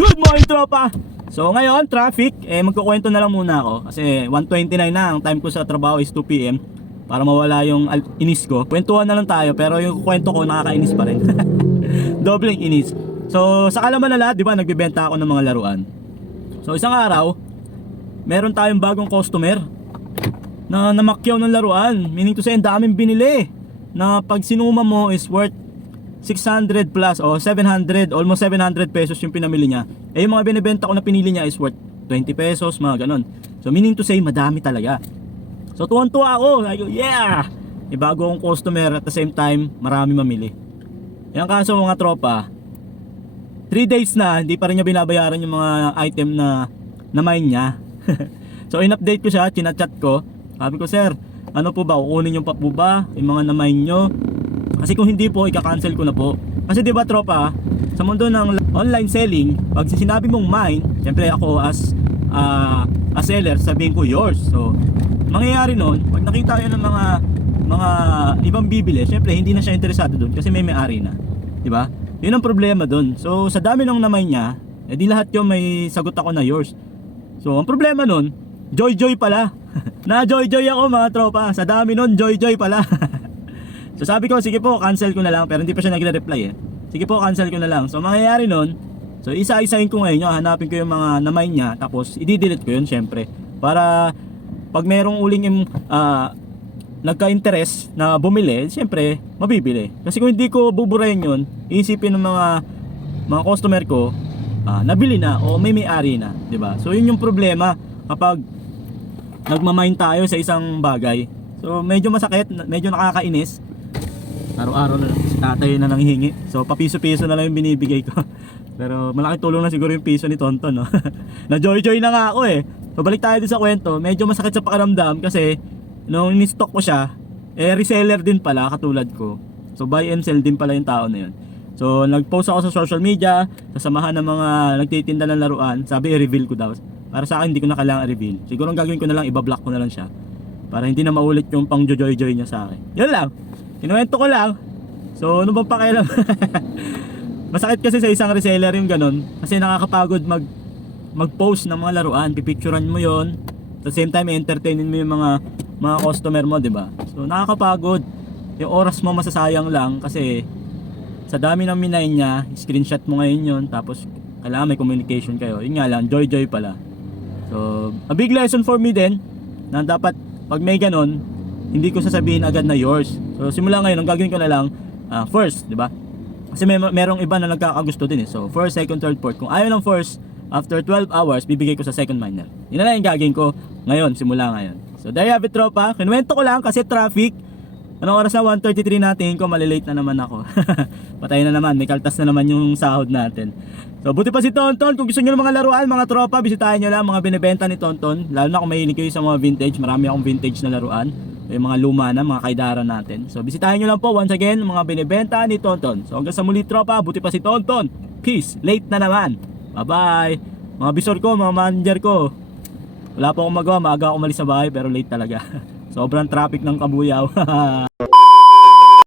Good morning, tropa! So ngayon, traffic, magkukwento na lang muna ako kasi 1:29 na, ang time ko sa trabaho is 2 PM para mawala yung inis ko. Kwentuhan na lang tayo pero yung kwento ko nakakainis pa rin. Dobleng inis. So sa kalaman na lahat, di ba, nagbebenta ako ng mga laruan. So isang araw, meron tayong bagong customer na namakyaw ng laruan. Meaning to say, ang daming binili na pag sinuma mo is worth 600 plus o 700, almost 700 pesos yung pinamili niya. Eh yung mga binibenta ko na pinili niya is worth 20 pesos, mga ganon. So meaning to say, madami talaga. So tuwan-tuwa ako, like, yeah! May bago akong customer, at the same time, marami mamili. Yung kaso mga tropa, 3 days na, hindi pa rin niya binabayaran yung mga item na mine niya. So in-update ko siya, chinachat ko. Sabi ko, sir, ano po ba, kukunin yung pa po ba yung mga na-mine nyo? Kasi kung hindi po, ika-cancel ko na po. Kasi 'di ba tropa, sa mundo ng online selling, pag sinabi mong mine, syempre ako as a seller, sabihin ko yours. So, mangyayari noon, pag nakita 'yon ng mga ibang bibili, syempre hindi na siya interesado doon kasi may may-ari na, 'di ba? 'Yun ang problema doon. So, sa dami ng na-mine niya, edi lahat 'yung may sagot ako na yours. So, ang problema noon, joy pala. Na joy ako mga tropa. Sa dami noon, joy pala. So sabi ko, sige po, cancel ko na lang. Pero hindi pa siya nagre-reply eh. Sige po, cancel ko na lang. So mangyayari nun, so isa-isahin ko ngayon, hanapin ko yung mga na-mine niya. Tapos i-delete ko yun syempre. Para pag merong uling nagka-interest na bumili, syempre mabibili. Kasi kung hindi ko buburahin yun, iisipin ng mga customer ko, nabili na o may-ari na, 'di ba? So yun yung problema kapag nagmamine tayo sa isang bagay. So medyo masakit, medyo nakakainis. Araw-araw na si tatay na nanghihingi. So papiso-piso na lang yung binibigay ko. Pero malaki tulong na siguro yung piso ni Tonton, no? Na joy na nga ako eh. So balik tayo din sa kwento. Medyo masakit sa pakiramdam kasi nung in-stock ko siya, reseller din pala katulad ko. So buy and sell din pala yung tao na yun. So nag-post ako sa social media, kasamahan ng mga nagtitinda ng laruan. Sabi i-reveal ko daw. Para sa akin hindi ko na kailangan i-reveal. Siguro ang gagawin ko na lang, iba-block ko na lang siya. Para hindi na maulit yung pang joy niya sa akin. Yun lang. Kinuwento ko lang. So ano bang pakialam? Masakit kasi sa isang reseller yung ganun. Kasi nakakapagod mag-post ng mga laruan. Pipicturean mo yon. At the same time, entertainin mo yung mga customer mo, 'di ba? So nakakapagod. Yung oras mo masasayang lang kasi sa dami ng minay niya, screenshot mo ngayon yon. Tapos kailangan may communication kayo. Yun nga lang, joy pala. So a big lesson for me din na dapat pag may ganon, hindi ko sasabihin agad na yours. So simula ngayon, ang gagawin ko na lang first, 'di ba? Kasi merong iba na nagkakagusto din eh. So first, second, third, fourth. Kung ayaw ng first, after 12 hours, bibigay ko sa second miner. Yun na lang yung gagawin ko ngayon, simula ngayon. So there you have it, tropa. Kinuwento ko lang kasi traffic. Anong oras na? 1:33 natin ko, malilate na naman ako. Patay na naman, may kaltas na naman yung sahod natin. So buti pa si Tonton. Kung gusto nyo ng mga laruan, mga tropa, bisitahin nyo lang mga binibenta ni Tonton. Lalo na kung mahilig kayo sa mga vintage. Marami akong vintage na laruan. Yung mga luma na, mga kaidara natin. So bisitahin nyo lang po once again mga binibenta ni Tonton. So hanggang sa muli, tropa, buti pa si Tonton. Peace, late na naman. Bye bye. Mga bisor ko, mga manager ko, wala po akong magawa, maaga ako umalis sa bahay pero late talaga. Sobrang traffic ng Kabuyaw.